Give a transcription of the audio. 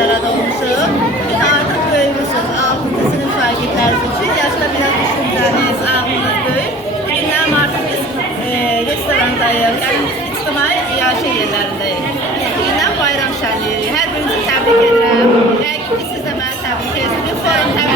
bir arada olmuşuq. Biz artıq böyümüzsünüz, 6-cı sinif şagirdləri üçün. Yaşda biraz düşüncəniz, ağlınız böyük. Bugündən artıq biz restorandayıq, yəni ictimai yaşa yerlərindəyik. Bugündən bayram şənliyi. Hər birinizi təbrik edirəm. Yəqin ki, siz də məni təbrik edirsiniz.